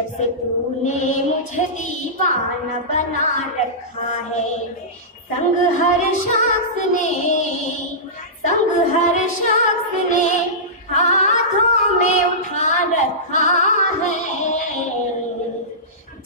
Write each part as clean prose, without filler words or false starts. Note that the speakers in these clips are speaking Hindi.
जब से तूने मुझे दीवाना बना रखा है, संग हर शख्स ने हाथों में उठा रखा है।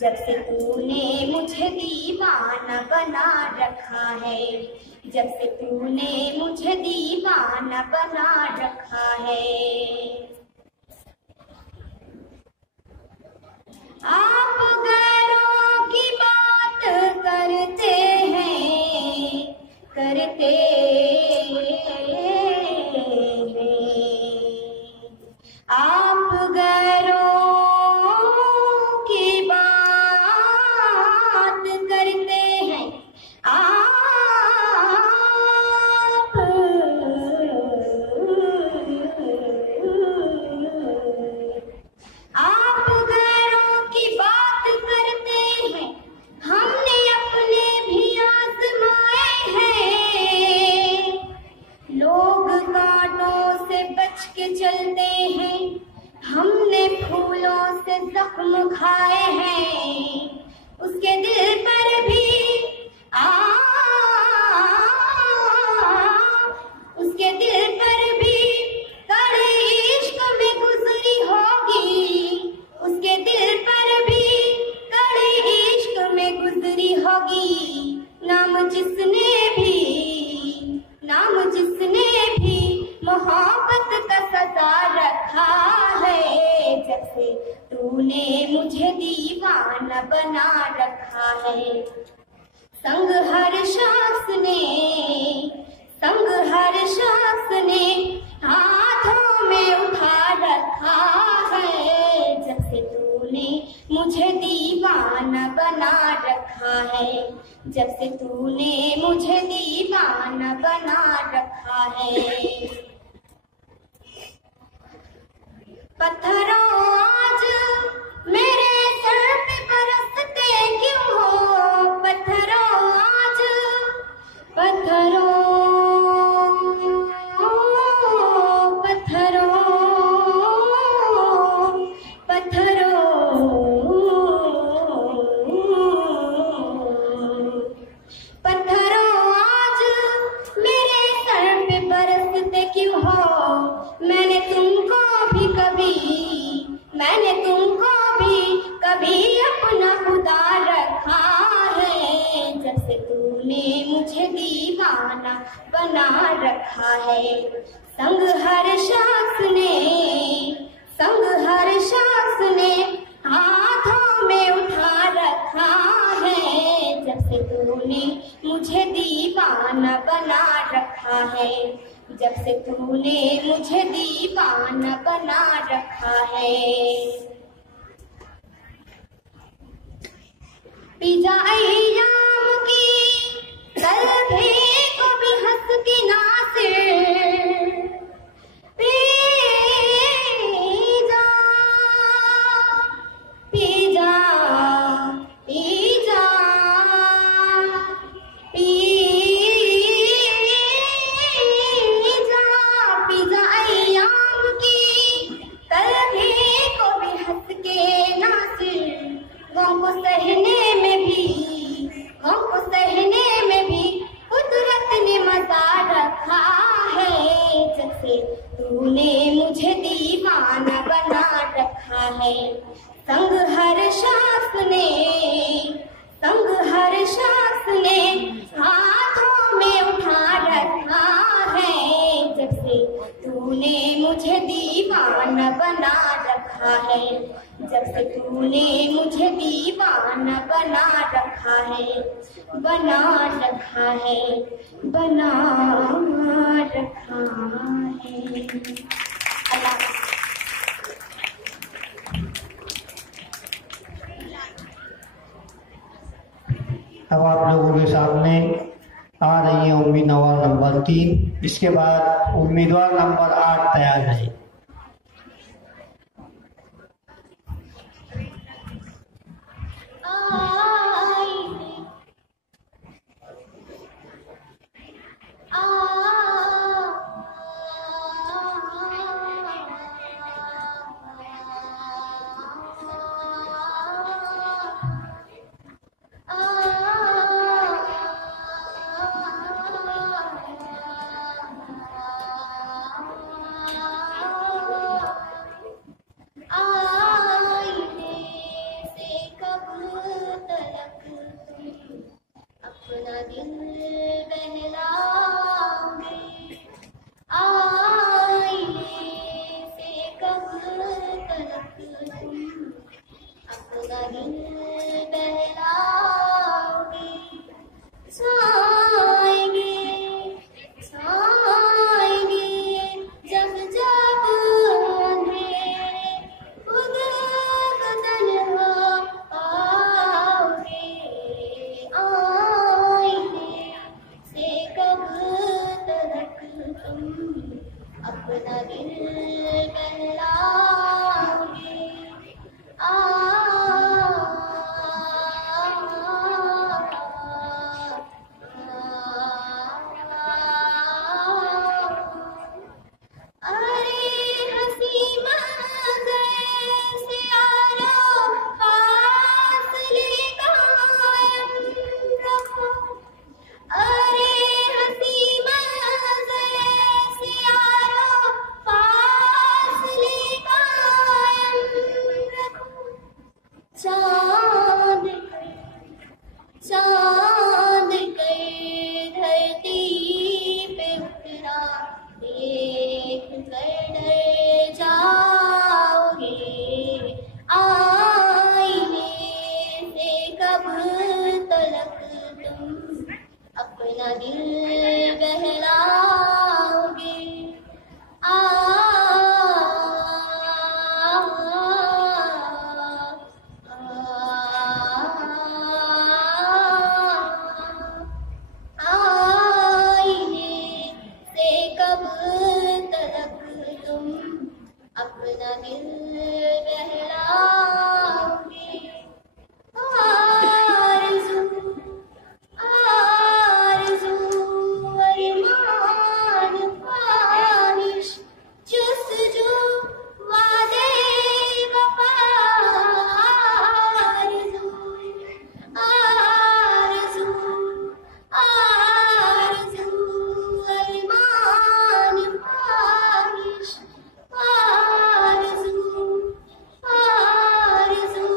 जब से तूने मुझे दीवाना बना रखा है, जब से तूने मुझे दीवाना बना रखा है। आप गैरों की बात करते हैं, करते हैं। आप गैरों की बात करते हैं, आप गैरों की बात करते हैं, हमने अपने भी आजमाए हैं। लोग कांटों से बच के चलते हैं, हमने फूलों से जख्म खाए हैं। उसके दिल पर भी उसके दिल पर भी कड़े इश्क में गुजरी होगी, उसके दिल पर भी कड़े इश्क में गुजरी होगी। नाम जिसने भी मोहब्बत का सजा रखा है। जब से तूने मुझे दीवाना बना रखा है, संग हर शख्स ने हाथों में उठा रखा है। जब से तूने मुझे दीवाना बना रखा है, जब से तूने मुझे दीवाना बना रखा है। पत्थरों आज मेरे सर पे बरसते क्यों हो, पत्थरों आज पत्थरों आज मेरे सर पे बरसते क्यों हो। मैंने तुमको भी कभी अपना खुदा रखा है। जब से तूने मुझे दीवाना बना रखा है, संग हर शख्स ने हाथों में उठा रखा है। जब से तूने मुझे दीवाना बना रखा है, जब से तूने मुझे दीवाना बना रखा है। पिजा अय्याम की कल भी कभी हंस की नासिर, सहने में भी कुदरत ने मजा रखा है। जब से तूने मुझे दीवाना बना रखा है, संग हर शख्स ने हाथों में उठा रखा है। जब से तूने मुझे दीवाना बना रखा है, जब से तूने मुझे दीवाना बना रखा है, बना रखा है। अल्लाह। अब आप लोगों के सामने आ रही है उम्मीदवार नंबर 3, इसके बाद उम्मीदवार नंबर 8 तैयार है। अपना दिल बहलाओगे। अरे हंसी मंज़र से यारो फासले कायम रखो। अरे हंसी मंज़र से यारो फासले कायम रखो। चाँद कर धरती पे उतरा देख कर डर जाओगे। आईने से कब तलक तुम अपना दिल बहलाओगे। आईने से कब तलक तुम अपना दिल बहलाओगे। आरज़ू आरज़ू अरमान ख्वाहिश जुस्तजू वादे वफा। आरज़ू आरज़ू आरज़ू अरमान ख्वाहिश। आरज़ू आरज़ू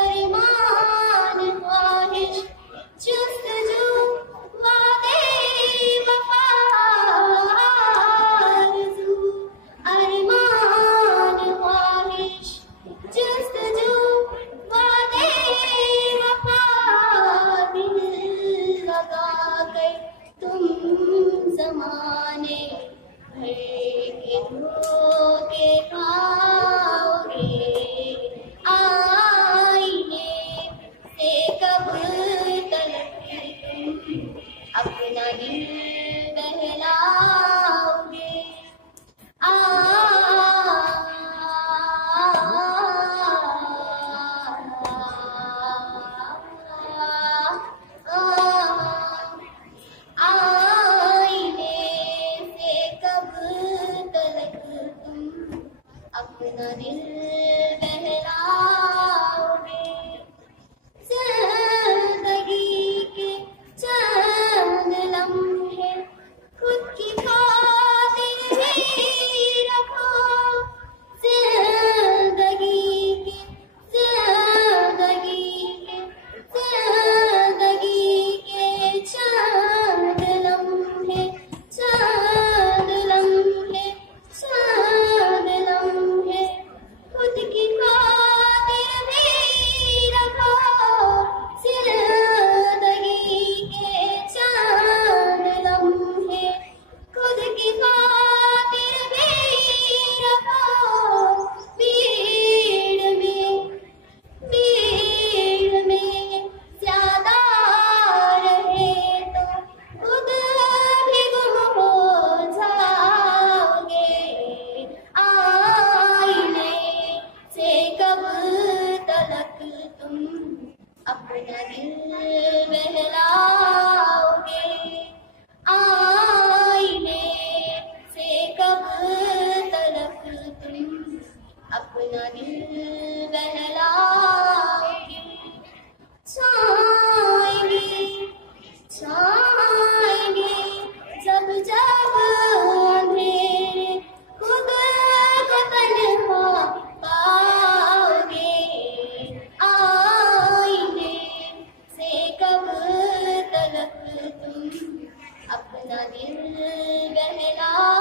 अरमान ख्वाहिश जुस्तजू वादे वफा। आरज़ू अरमान ख्वाहिश जुस्तजू वादे वफा। दिल लगा कर तुम ज़माने भर के धोखे खाओगे। आईने से कब तलक तुम अपना दिल बहलाओगे। आईने से कब तलक तुम अपना दिल बहलाओगे। ज़िंदगी के चंद लम्हे खुद की खातिर ही रखो। ज़िंदगी के चंद लम्हे खुद की खातिर भी रखो। ज़िंदगी के चंद लम्हे खुद की खातिर भी रखो। भीड़ में ज़्यादा रहे तो खुद भी गुम हो जाओगे। आईने से कब तलक तुम अपना दिल बहलाओगे। आईने से कब तलक तुम अपना दिल बहलाओगे। छाएंगे जब अंधेरे खुद को तन्हा पाओगे। आईने से कब तलक तुम अपना दिल बहलाओगे।